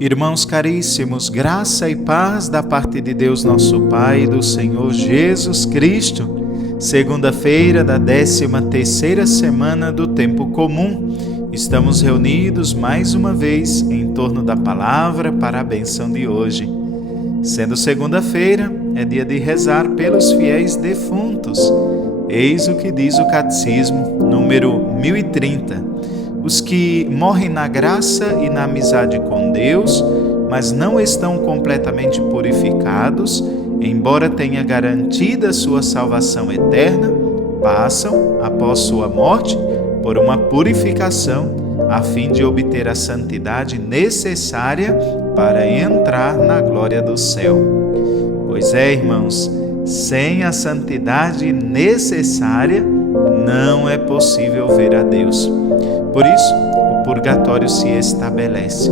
Irmãos caríssimos, graça e paz da parte de Deus nosso Pai e do Senhor Jesus Cristo. Segunda-feira da 13ª semana do Tempo Comum. Estamos reunidos mais uma vez em torno da palavra para a bênção de hoje. Sendo segunda-feira, é dia de rezar pelos fiéis defuntos. Eis o que diz o Catecismo, número 1030. Os que morrem na graça e na amizade com Deus, mas não estão completamente purificados, embora tenha garantida sua salvação eterna, passam, após sua morte, por uma purificação, a fim de obter a santidade necessária para entrar na glória do céu. Pois é, irmãos, sem a santidade necessária, não é possível ver a Deus. Por isso, o purgatório se estabelece.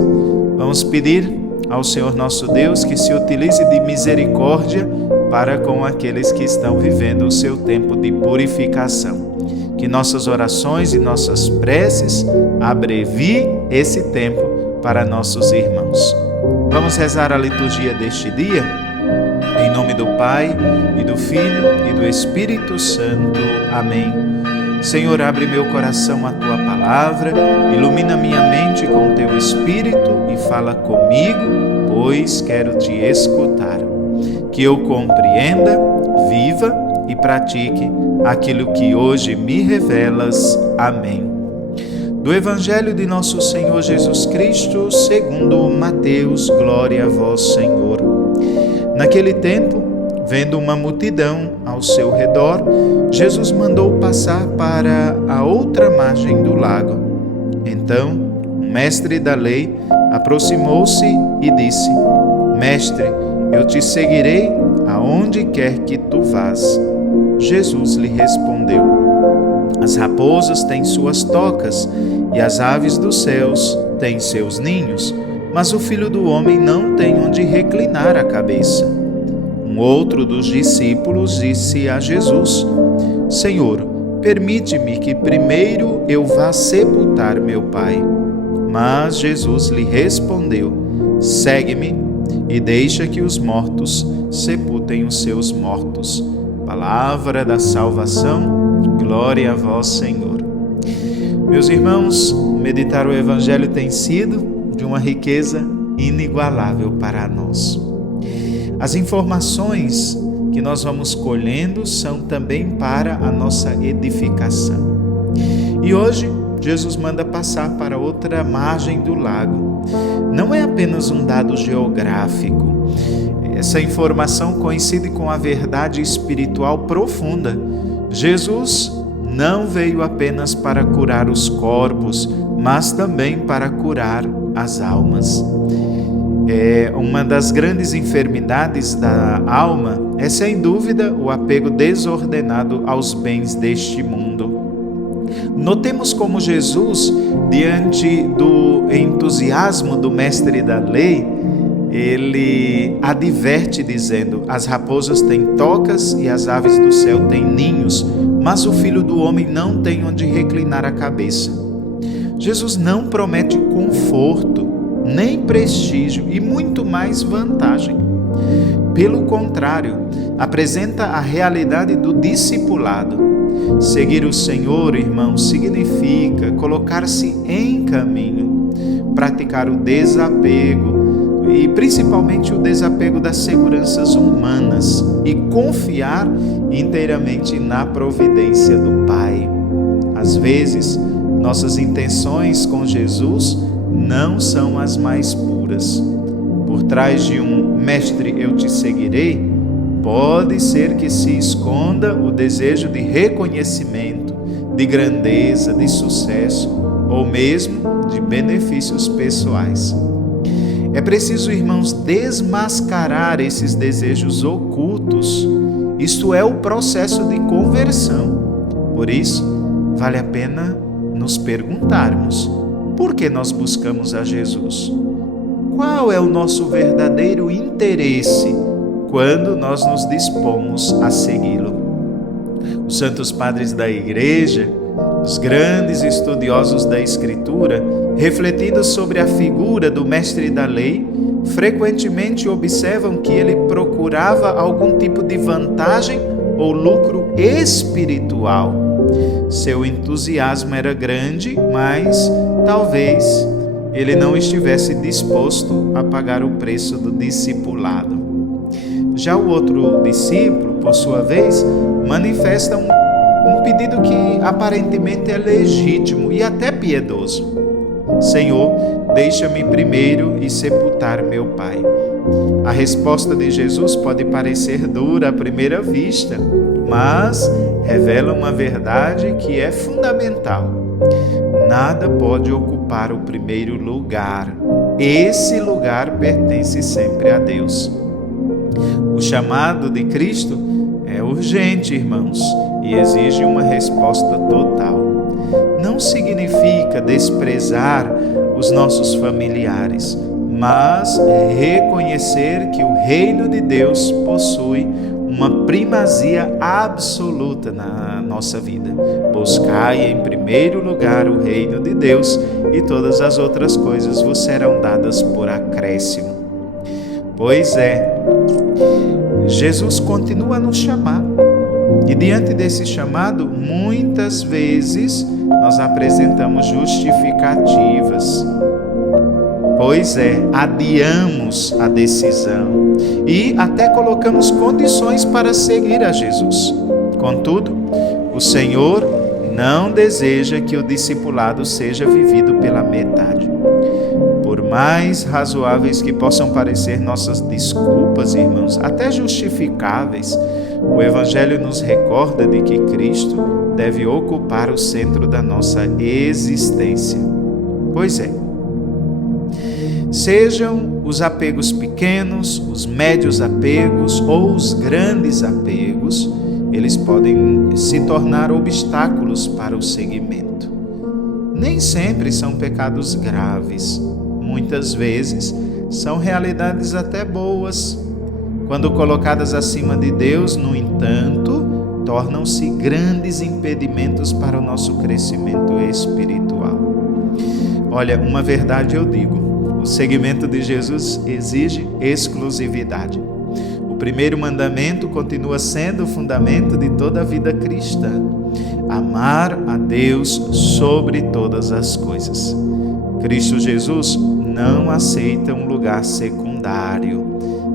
Vamos pedir ao Senhor nosso Deus que se utilize de misericórdia para com aqueles que estão vivendo o seu tempo de purificação. Que nossas orações e nossas preces abreviem esse tempo para nossos irmãos. Vamos rezar a liturgia deste dia? Em nome do Pai, e do Filho, e do Espírito Santo. Amém. Senhor, abre meu coração à Tua palavra, ilumina minha mente com Teu Espírito e fala comigo, pois quero Te escutar. Que eu compreenda, viva e pratique aquilo que hoje me revelas. Amém. Do Evangelho de nosso Senhor Jesus Cristo, segundo Mateus, glória a vós, Senhor. Naquele tempo, vendo uma multidão ao seu redor, Jesus mandou passar para a outra margem do lago. Então, um mestre da lei aproximou-se e disse: Mestre, eu te seguirei aonde quer que tu vás. Jesus lhe respondeu: As raposas têm suas tocas e as aves dos céus têm seus ninhos, mas o Filho do Homem não tem onde reclinar a cabeça. Um outro dos discípulos disse a Jesus: Senhor, permite-me que primeiro eu vá sepultar meu pai. Mas Jesus lhe respondeu: Segue-me e deixa que os mortos sepultem os seus mortos. Palavra da salvação, glória a vós, Senhor. Meus irmãos, meditar o Evangelho tem sido de uma riqueza inigualável para nós. As informações que nós vamos colhendo são também para a nossa edificação. E hoje, Jesus manda passar para outra margem do lago. Não é apenas um dado geográfico. Essa informação coincide com a verdade espiritual profunda. Jesus não veio apenas para curar os corpos, mas também para curar as almas. Uma das grandes enfermidades da alma é, sem dúvida, o apego desordenado aos bens deste mundo. Notemos como Jesus, diante do entusiasmo do mestre da lei, ele adverte dizendo: as raposas têm tocas e as aves do céu têm ninhos, mas o Filho do Homem não tem onde reclinar a cabeça. Jesus não promete conforto, nem prestígio e muito mais vantagem. Pelo contrário, apresenta a realidade do discipulado. Seguir o Senhor, irmão, significa colocar-se em caminho, praticar o desapego e principalmente o desapego das seguranças humanas e confiar inteiramente na providência do Pai. Às vezes, nossas intenções com Jesus não são as mais puras. Por trás de um mestre eu te seguirei, pode ser que se esconda o desejo de reconhecimento, de grandeza, de sucesso ou mesmo de benefícios pessoais. É preciso, irmãos, desmascarar esses desejos ocultos. Isto é o processo de conversão. Por isso, vale a pena nos perguntarmos: por que nós buscamos a Jesus? Qual é o nosso verdadeiro interesse quando nós nos dispomos a segui-lo? Os santos padres da Igreja Os grandes estudiosos da Escritura, refletindo sobre a figura do mestre da lei, frequentemente observam que ele procurava algum tipo de vantagem ou lucro espiritual. Seu entusiasmo era grande, mas talvez ele não estivesse disposto a pagar o preço do discipulado. Já o outro discípulo, por sua vez, manifesta um pedido que aparentemente é legítimo e até piedoso. Senhor, deixa-me primeiro ir sepultar meu pai. A resposta de Jesus pode parecer dura à primeira vista, mas revela uma verdade que é fundamental. Nada pode ocupar o primeiro lugar. Esse lugar pertence sempre a Deus. O chamado de Cristo é urgente, irmãos, e exige uma resposta total. Não significa desprezar os nossos familiares, mas reconhecer que o reino de Deus possui uma primazia absoluta na nossa vida. Buscai em primeiro lugar o reino de Deus e todas as outras coisas vos serão dadas por acréscimo. Pois é, Jesus continua a nos chamar. E diante desse chamado, muitas vezes nós apresentamos justificativas. Pois é, adiamos a decisão e até colocamos condições para seguir a Jesus. Contudo, o Senhor não deseja que o discipulado seja vivido pela metade. Por mais razoáveis que possam parecer nossas desculpas, irmãos, até justificáveis, o Evangelho nos recorda de que Cristo deve ocupar o centro da nossa existência. Pois é, sejam os apegos pequenos, os médios apegos ou os grandes apegos, eles podem se tornar obstáculos para o seguimento. Nem sempre são pecados graves, muitas vezes são realidades até boas. Quando colocadas acima de Deus, no entanto, tornam-se grandes impedimentos para o nosso crescimento espiritual. Olha, uma verdade eu digo: o seguimento de Jesus exige exclusividade. O primeiro mandamento continua sendo o fundamento de toda a vida cristã: amar a Deus sobre todas as coisas. Cristo Jesus não aceita um lugar secundário.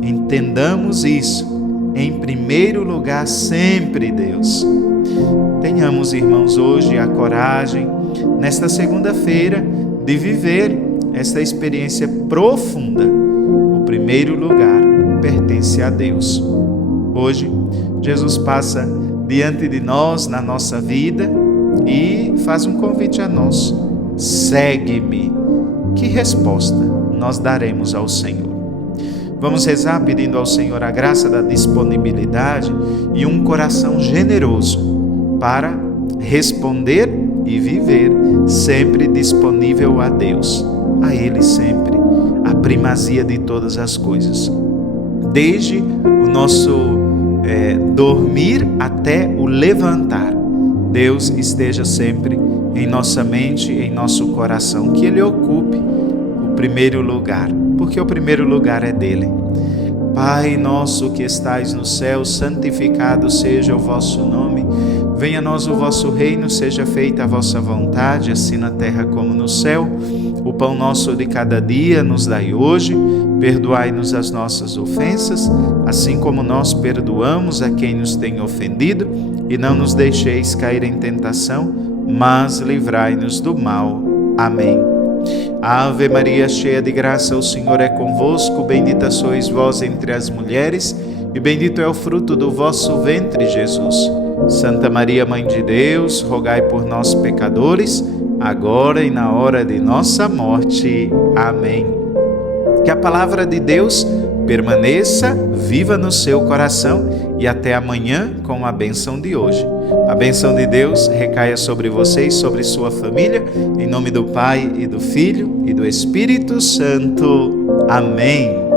Entendamos isso. Em primeiro lugar, sempre Deus. Tenhamos, irmãos, hoje a coragem, nesta segunda-feira, de viver esta experiência profunda. O primeiro lugar pertence a Deus. Hoje, Jesus passa diante de nós, na nossa vida, e faz um convite a nós: segue-me. Que resposta nós daremos ao Senhor? Vamos rezar pedindo ao Senhor a graça da disponibilidade e um coração generoso para responder e viver sempre disponível a Deus, a Ele sempre, a primazia de todas as coisas. Desde o nosso dormir até o levantar, Deus esteja sempre em nossa mente, em nosso coração, que Ele ocupe o primeiro lugar, porque o primeiro lugar é dele. Pai nosso que estais no céu, santificado seja o vosso nome. Venha a nós o vosso reino, seja feita a vossa vontade, assim na terra como no céu. O pão nosso de cada dia nos dai hoje. Perdoai-nos as nossas ofensas, assim como nós perdoamos a quem nos tem ofendido. E não nos deixeis cair em tentação, mas livrai-nos do mal. Amém. Ave Maria, cheia de graça, o Senhor é convosco. Bendita sois vós entre as mulheres, e bendito é o fruto do vosso ventre, Jesus. Santa Maria, Mãe de Deus, rogai por nós, pecadores, agora e na hora de nossa morte. Amém. Que a palavra de Deus permaneça viva no seu coração e até amanhã com a bênção de hoje. A bênção de Deus recaia sobre vocês, sobre sua família, em nome do Pai e do Filho e do Espírito Santo. Amém.